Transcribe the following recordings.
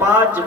5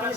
30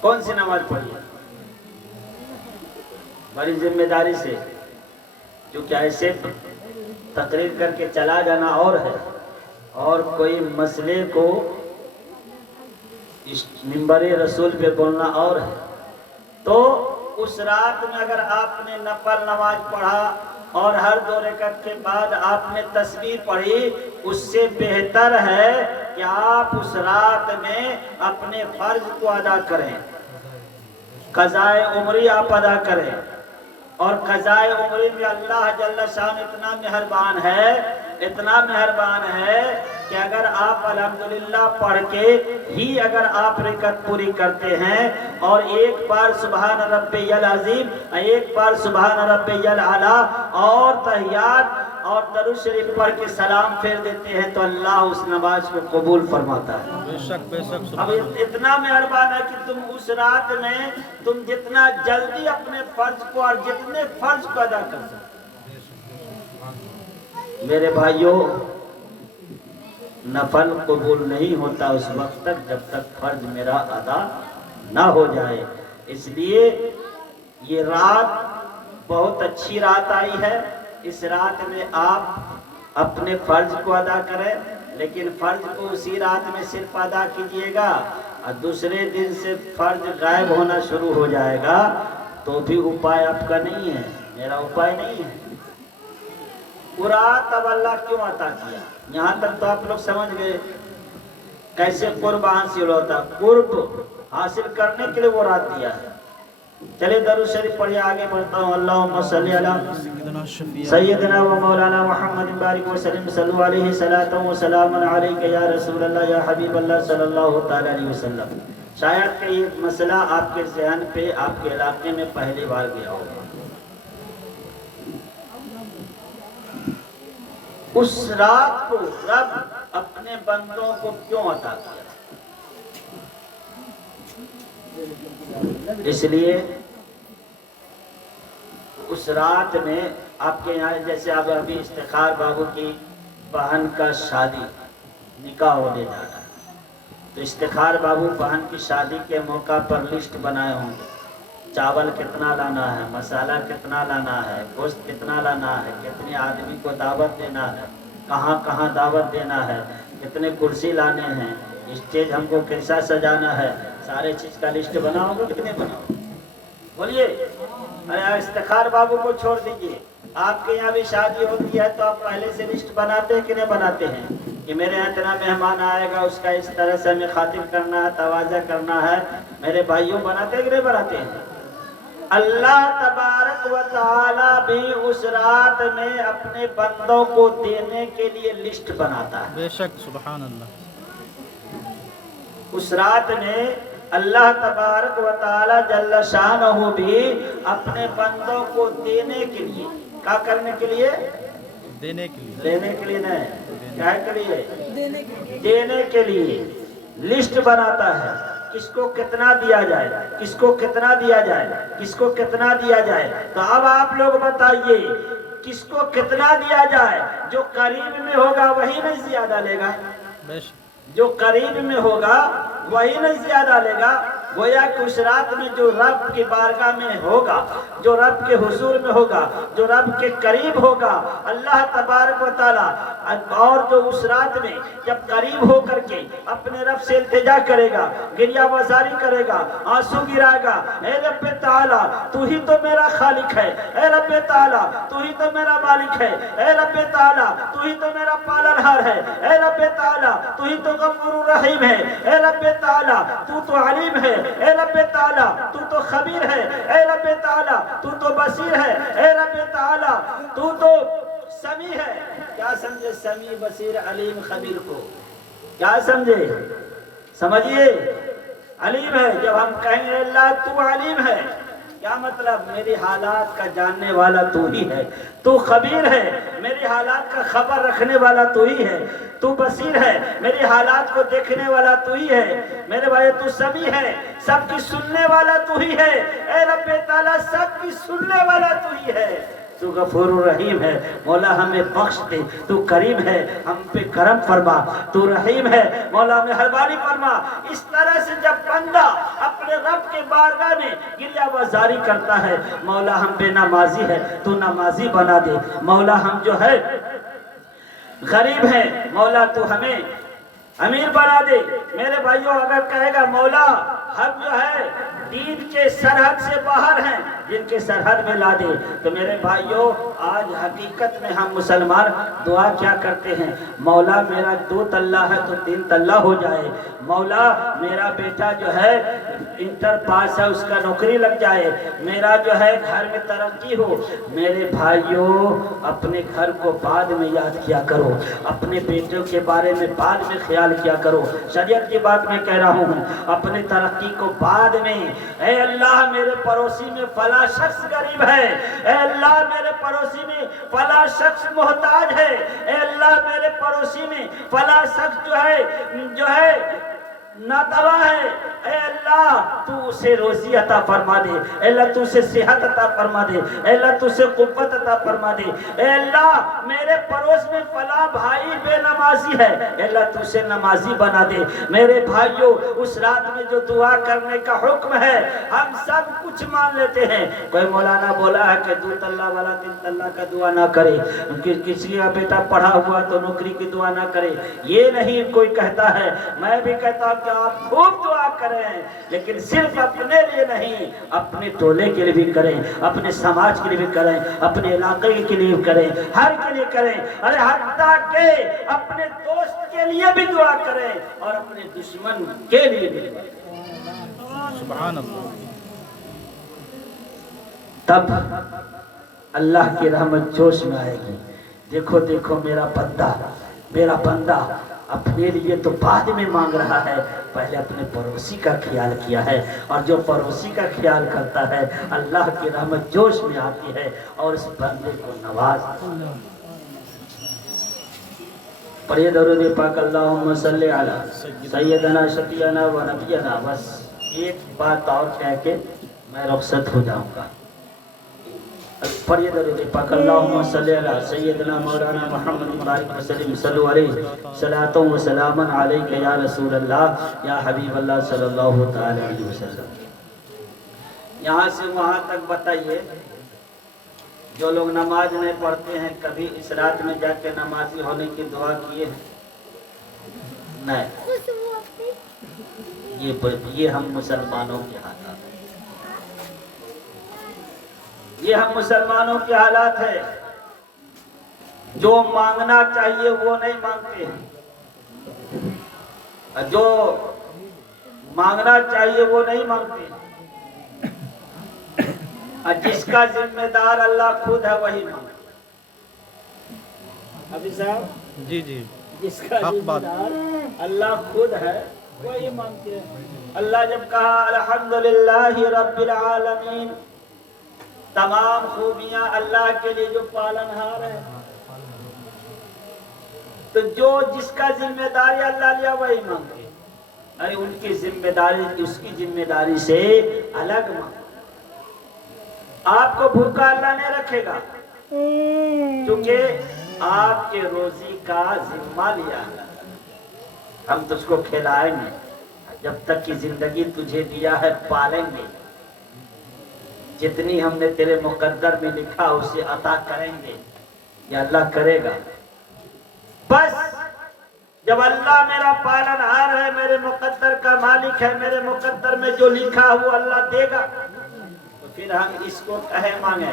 کون سی نماز پڑھی ہے؟ بڑی ذمہ داری سے، کیونکہ ایسے تقریر کر کے چلا جانا اور ہے، اور کوئی مسئلے کو اس منبر رسول پہ بولنا اور ہے۔ تو اس رات میں اگر آپ نے نفل نماز پڑھا اور ہر 2 رکعت کے بعد آپ نے تسبیح پڑھی، اس سے بہتر ہے کہ آپ اس رات میں اپنے فرض کو ادا کریں، قضائے عمری آپ ادا کریں۔ اور قضائے عمری میں اللہ جل شان اتنا مہربان ہے کہ اگر آپ الحمدللہ پڑھ کے ہی اگر آپ رکعت پوری کرتے ہیں اور ایک بار سبحان ربی العظیم، ایک بار سبحان ربی الاعلیٰ اور تحیات اور درود شریف پڑھ کے سلام پھیر دیتے ہیں تو اللہ اس نماز کو قبول فرماتا ہے۔ بے شک اب اتنا مہربان ہے کہ تم اس رات میں تم جتنا جلدی اپنے فرض کو اور جتنے فرض کو ادا کر سکتے۔ میرے بھائیوں، نفل قبول نہیں ہوتا اس وقت تک جب تک فرض میرا ادا نہ ہو جائے۔ اس لیے یہ رات بہت اچھی رات آئی ہے، اس رات میں آپ اپنے فرض کو ادا کریں، لیکن فرض کو اسی رات میں صرف ادا کیجئے گا اور دوسرے دن سے فرض غائب ہونا شروع ہو جائے گا تو بھی اپائے آپ کا نہیں ہے، میرا اپائے نہیں ہے۔ وہ رات اب اللہ کیوں عطا کیا؟ یہاں تک تو آپ لوگ سمجھ گئے کیسے قرب حاصل ہوتا، قرب حاصل کرنے کے لیے وہ رات دیا ہے۔ چلے درود شریف پڑھیے، آگے بڑھتا ہوں۔ اللہم صلی علی سیدنا و مولانا محمد بارک وسلم، صلو علیہ صلاۃ و سلام علیک یا رسول اللہ یا حبیب اللہ صلی اللہ تعالی علیہ وسلم۔ شاید کہ یہ مسئلہ آپ کے ذہن پہ آپ کے علاقے میں پہلی بار گیا ہوگا۔ اس رات کو رب اپنے بندوں کو کیوں عطا کیا؟ اس لیے اس رات میں آپ کے یہاں جیسے اب ابھی افتخار بابو کی بہن کا شادی نکاح ہونے جا رہا ہے، تو افتخار بابو بہن کی شادی کے موقع پر لسٹ بنائے ہوں گے، چاول کتنا لانا ہے، مسالہ کتنا لانا ہے، گوشت کتنا لانا ہے، کتنے آدمی کو دعوت دینا ہے، کہاں کہاں دعوت دینا ہے، کتنے کرسی لانے ہیں، اسٹیج ہم کو کیسا سجانا ہے، سارے چیز کا لسٹ بناؤ گے کتنے بناؤ؟ بولیے۔ افتخار بابو کو چھوڑ دیجئے، آپ کے یہاں بھی شادی ہوتی ہے تو آپ پہلے سے لسٹ بناتے ہیں کہ نہیں بناتے ہیں کہ میرے یہاں اتنا مہمان آئے گا، اس کا اس طرح سے ہمیں خاطر کرنا ہے، تواضع کرنا ہے؟ میرے بھائیوں بناتے ہیں کہ نہیں بناتے ہیں؟ اللہ تبارک و تعالی بھی اس رات میں اپنے بندوں کو دینے کے لیے لسٹ بناتا ہے۔ بے شک، سبحان اللہ۔ اس رات میں اللہ تبارک و تعالی جل شانہ بھی اپنے بندوں کو دینے کے لیے، کیا کرنے کے لیے؟ دینے کے لیے، لینے کے لیے نہیں، کیا کے لیے؟ دینے کے لیے لسٹ بناتا ہے، کس کو کتنا دیا جائے، کس کو کتنا دیا جائے، کس کو کتنا دیا جائے۔ تو اب آپ لوگ بتائیے کس کو کتنا دیا جائے؟ جو قریب میں ہوگا وہی نہیں زیادہ لے گا، بے شک، جو قریب میں ہوگا وہی نہیں زیادہ لے گا۔ گویا کہ اس رات میں جو رب کی بارگاہ میں ہوگا، جو رب کے حضور میں ہوگا، جو رب کے قریب ہوگا اللہ تبارک و تعالی، اور جو اس رات میں جب قریب ہو کر کے اپنے رب سے التجا کرے گا، گریہ بازاری کرے گا، آنسو گرائے گا، اے رب تعالی تو ہی تو میرا خالق ہے، اے رب تعالی تو ہی تو میرا مالک ہے، اے رب تعالی تو ہی تو میرا پالنہار ہے، اے رب تعالی تو ہی تو غفور رحیم ہے، اے رب تعالی تو تو علیم ہے، اے رب تعالی تو تو خبیر ہے، اے رب تعالی تو تو بصیر ہے، اے رب تعالی تو تو سمیع ہے۔ کیا سمجھے سمیع بصیر علیم خبیر کو؟ کیا سمجھے؟ سمجھئے علیم ہے۔ جب ہم کہیں گے اللہ تو علیم ہے، کیا مطلب؟ میری حالات کا جاننے والا تو ہی ہے، تو خبیر ہے، میری حالات کا خبر رکھنے والا تو ہی ہے، تو بصیر ہے، میری حالات کو دیکھنے والا تو ہی ہے، میرے بھائی تو سمیع ہے، سب کی سننے والا تو ہی ہے، اے رب تعالیٰ سب کی سننے والا تو ہی ہے۔ تو غفور رحیم ہے، مولا ہمیں بخش دے، تو کریم ہے ہم پہ کرم فرما، تو رحیم ہے مولا مہربانی فرما۔ اس طرح سے جب بندہ اپنے رب کے بارگاہ میں گریہ بازاری کرتا ہے، مولا ہم بے نمازی ہے تو نمازی بنا دے، مولا ہم جو ہے غریب ہیں، مولا تو ہمیں امیر بنا دے۔ میرے بھائیوں اگر کہے گا مولا ہم جو ہے دین کے سرحد سے باہر ہیں، جن کے سرحد میں لا دے، تو میرے بھائیوں آج حقیقت میں ہم مسلمان دعا کیا کرتے ہیں؟ مولا میرا 2 تلہ ہے تو 3 تلہ ہو جائے، مولا میرا بیٹا جو ہے انٹر پاس ہے اس کا نوکری لگ جائے، میرا جو ہے گھر میں ترقی ہو۔ میرے بھائیوں اپنے گھر کو بعد میں یاد کیا کرو، اپنے بیٹوں کے بارے میں بعد میں خیال کیا کرو، شریعت کی بات میں کہہ رہا ہوں، اپنے ترقی کو بعد میں۔ اے اللہ میرے پڑوسی میں فلاں شخص غریب ہے، اے اللہ میرے پڑوسی میں فلاں شخص محتاج ہے، اے اللہ میرے پڑوسی میں فلاں شخص جو ہے ناتوا ہے، اے اللہ تو اسے روزی عطا فرما دے، اے اللہ تو اسے صحت عطا فرما دے، اے اللہ تو اسے قوت عطا فرما دے، اے اللہ میرے پڑوس میں فلاں بھائی بے نمازی ہے، اے اللہ تو اسے نمازی بنا دے۔ میرے بھائیوں اس رات میں جو دعا کرنے کا حکم ہے ہم سب کچھ مان لیتے ہیں، کوئی مولانا بولا ہے کہ 2 تلہ والا 3 تلہ کا دعا نہ کرے، کسی کا بیٹا پڑھا ہوا تو نوکری کی دعا نہ کرے، یہ نہیں کوئی کہتا ہے۔ میں بھی کہتا ہوں کہ آپ خوب دعا کریں، لیکن صرف اپنے لیے نہیں، اپنے ٹولے کے لیے بھی کریں، اپنے سماج کے لیے بھی کریں، اپنے علاقے کے لیے بھی کریں، ہر کے لیے کریں، ارے حتیٰ کہ اپنے دوست کے لیے بھی دعا کریں اور اپنے دشمن کے لیے بھی دعا کریں۔ سبحان اللہ۔ تب اللہ کی رحمت جوش میں آئے گی۔ دیکھو دیکھو میرا بندہ اپنے لیے تو بعد میں مانگ رہا ہے، پہلے اپنے پڑوسی کا خیال کیا ہے، اور جو پڑوسی کا خیال کرتا ہے اللہ کی رحمت جوش میں آتی ہے اور اس بندے کو نوازتی ہے۔ پڑھیے درود پاک اللہم صلی علی سیدنا شفیعنا و نبینا۔ بس ایک بات اور کہہ کے میں رخصت ہو جاؤں گا۔ پڑھیے درود پاک اللہم صلی علی سیدنا مولانا محمد مبارک وسلم، صلو علیہ صلاۃ و سلام علیک یا رسول اللہ یا حبیب اللہ صلی اللہ تعالی علیہ وسلم۔ یہاں سے وہاں تک بتائیے، جو لوگ نماز نہیں پڑھتے ہیں کبھی اس رات میں جا کے نمازی ہونے کی دعا کیے ہیں؟ نہیں، یہ ہم مسلمانوں کے حالات ہیں، یہ ہم مسلمانوں کے حالات ہے۔ جو مانگنا چاہیے وہ نہیں مانگتے ہیں، جو مانگنا چاہیے وہ نہیں مانگتے، اور جس کا ذمہ دار اللہ خود ہے وہی مانگتے۔ ابھی صاحب جی جی، جس کا حق ذمہ بات۔ دار اللہ خود ہے وہی مانگتے ہیں۔ اللہ جب کہا الحمدللہ رب العالمین، تمام خوبیاں اللہ کے لیے جو پالنہار ہے، تو جو جس کا ذمہ داری اللہ لیا وہی مانگے، ارے ان کی ذمہ داری اس کی ذمہ داری سے الگ مانگے۔ آپ کو بھوکا اللہ نہیں رکھے گا، کیونکہ آپ کے روزی کا ذمہ لیا ہے۔ ہم تجھ کو کھلائیں گے، جب تک کی زندگی تجھے دیا ہے پالیں گے، جتنی ہم نے تیرے مقدر میں لکھا اسے عطا کریں گے، یہ اللہ کرے گا۔ بس جب اللہ میرا پالنہار ہے، میرے مقدر کا مالک ہے، میرے مقدر میں جو لکھا وہ اللہ دے گا، تو پھر ہم اس کو کہے مانگیں،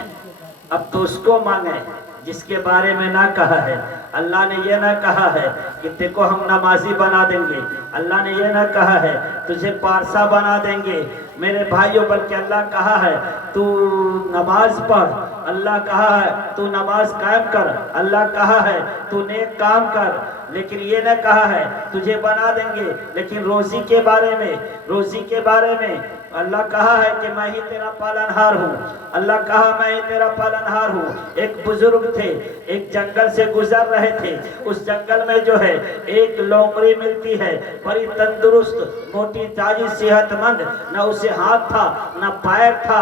اب تو اس کو مانگیں جس کے بارے میں نہ کہا ہے۔ اللہ نے یہ نہ کہا ہے کہ تے کو ہم نمازی بنا دیں گے، اللہ نے یہ نہ کہا ہے تجھے پارسا بنا دیں گے میرے بھائیوں، بلکہ اللہ کہا ہے تو نماز پڑھ، اللہ کہا ہے تو نماز قائم کر، اللہ کہا ہے تو نیک کام کر، لیکن یہ نہ کہا ہے تجھے بنا دیں گے۔ لیکن روزی کے بارے میں اللہ کہا ہے کہ میں ہی تیرا پالنہار ہوں، اللہ کہا میں ہی تیرا پالنہار ہوں۔ ایک بزرگ تھے، ایک جنگل سے گزر رہے تھے، اس جنگل میں جو ہے ایک لومڑی ملتی ہے، بڑی تندرست، موٹی تازی، صحت مند، نہ اسے ہاتھ تھا نہ پیر تھا،